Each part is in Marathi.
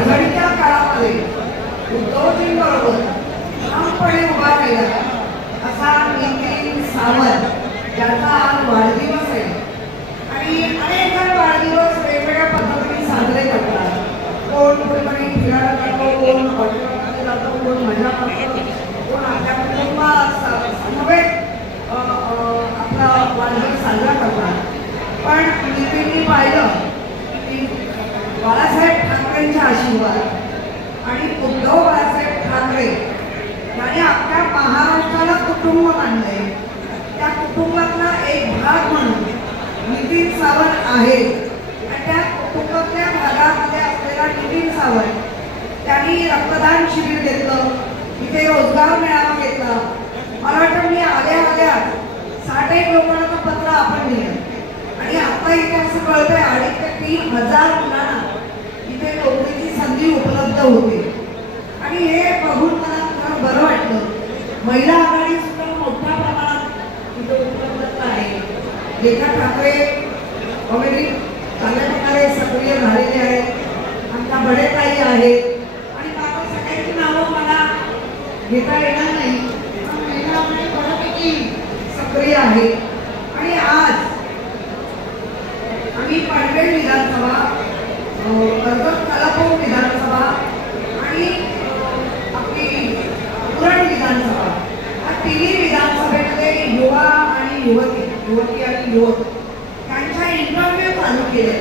अडचणीच्या काळामध्ये उद्धवजींबरोबर ठामपणे उभा राहिला असा नितीन सावंत, ज्याचा आज वाढदिवस आहे आणि अनेक जण वाढदिवस वेगवेगळ्या पद्धतीने साजरे करतात. कोण कुठेतरी फिरायला जातो, कोण हॉटेलमध्ये जातो, कोण मजा करतो, कोण आपल्या कुटुंबासमवेत आपला वाढदिवस साजरा करतात. पण नितीननी पाहिलं की बाळासाहेब ठाकरेंच्या आशीर्वाद आणि उद्धव बाळासाहेब ठाकरे यांनी आपल्या महाराष्ट्राला कुटुंब मानले. त्या कुटुंबातला एक भाग म्हणून नितीन सावंत आहे आणि त्या कुटुंबातल्या भागामध्ये असलेला नितीन सावंत त्यांनी रक्तदान शिबिर घेतलं, इथे रोजगार मेळावा घेतला. मला वाटतं मी आल्या 60 लोकांना पत्र आपण दिलं आणि आता इथे असं कळतंय 2,500 ते 3,000 मुलांना इथे नोकरीची संधी उपलब्ध होते आणि हे बघून मला फार बरं वाटलं. महिला आघाडी सुद्धा मोठ्या प्रमाणात इथे उपलब्ध आहे. रेखा ठाकरे ऑलरेडी चांगल्या प्रकारे सक्रिय झालेले आहेत, आमच्या बडेताई आहेत आणि बाबा सगळ्यांची नावं मला घेता येणार नाही. महिला आघाडी बऱ्यापैकी सक्रिय आहे आणि आज आम्ही पनवेल विधानसभा, कर्जत-खालापूर विधानसभा आणि आपली उरण विधानसभा या तिन्ही विधानसभेमध्ये युवा आणि युवती आणि युवक त्यांच्या इंटरव्ह्यू चालू केले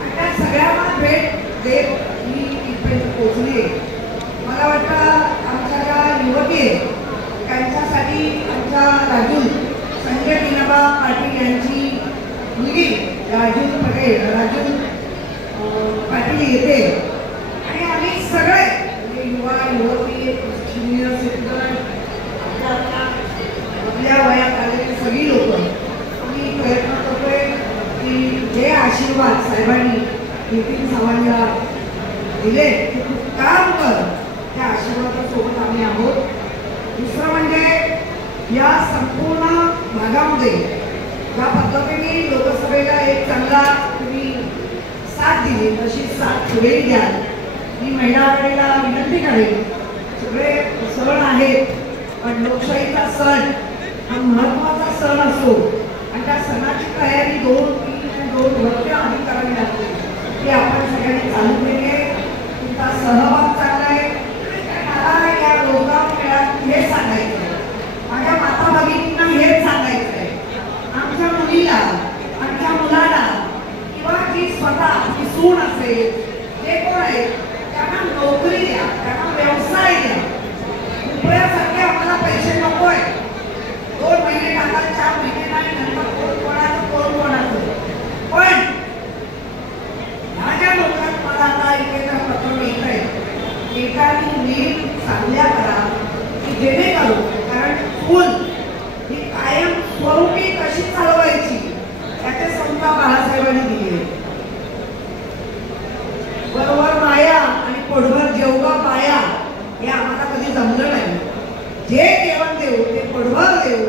आणि त्या सगळ्यांना भेट देत मी इथे पोचली. मला वाटतं आमच्या ज्या युवती आहेत त्यांच्यासाठी आमच्या राजू संजय दिनाबा पाटील यांची मुलगी राजू पाटील येते आणि आम्ही सगळे म्हणजे युवा युवती सिनियर सिटीजन आपल्या वयात आलेली सगळी लोक आम्ही प्रयत्न करतोय की जे आशीर्वाद साहेबांनी नितीन सावंतला दिले ते खूप काम कर, त्या आशीर्वादासोबत आम्ही आहोत. दुसरं म्हणजे या संपूर्ण भागामध्ये ज्या पद्धतीने लोकसभेला एक चांगला तुम्ही साथ दिली तशी साथ पुढे द्याल मी महिला आघाडीला विनंती करेन. सगळे सण आहेत पण लोकशाहीचा सण हा महत्त्वाचा सण असतो आणि त्या सणाची तयारी 2 वर्ष आधी करावी लागते. ती आपण सगळ्यांनी चालू केली आहे. तुमचा सहभाग चांगला आहे. मला या रोजगार मेळ्यात हे सांगायचं आहे, माझ्या माता भगिनींना हेच सांगायचं आहे, आमच्या मुलीला आमच्या मुलाला किंवा जी स्वतः जी सून असेल जे कोण आहे त्यांना नोकरी द्या, त्यांना व्यवसाय द्या. रुपयासाठी आम्हाला पैसे नको आहे. 2 महिने टाका, 4 महिने नाही, नंतर कोण कोणाचं पण ह्या ज्या लोकांना मला आता इथे पत्र मिळत आहे एकाने नीट चांगल्या करा की जेणेकरून, कारण फुल ही कायम स्वरूपी कशी चालवायची याचे संस्था बाळासाहेबांनी दिले. बरोबर माया आणि पोटभर जेवगा पाया हे आम्हाला कधी जमलं नाही. जे जेवण देऊ ते पोटभर देऊ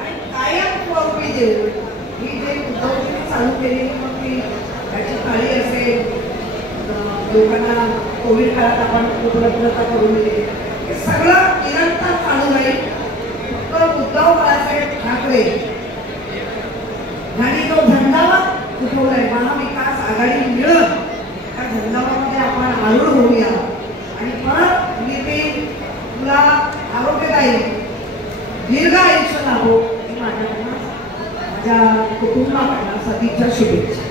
आणि कायम स्वरूपी देऊ ही जे उद्धवजींनी चालू केलेली मग ती त्याची थाळी असेल, लोकांना कोविड काळात आपण उपलब्धता करून दिली, हे सगळं निरंतर चालू राहील. फक्त उद्धव बाळासाहेब ठाकरे यांनी तो झंडावत उठवलाय. महाविकास आघाडी मिळत त्या झंडावामध्ये आपण आरूढ होऊया आणि परत नितीन तुला आरोग्यदायी दीर्घ आयुष्य लाभो ही माझ्या कुटुंबाकडनं सदिच्छा शुभेच्छा.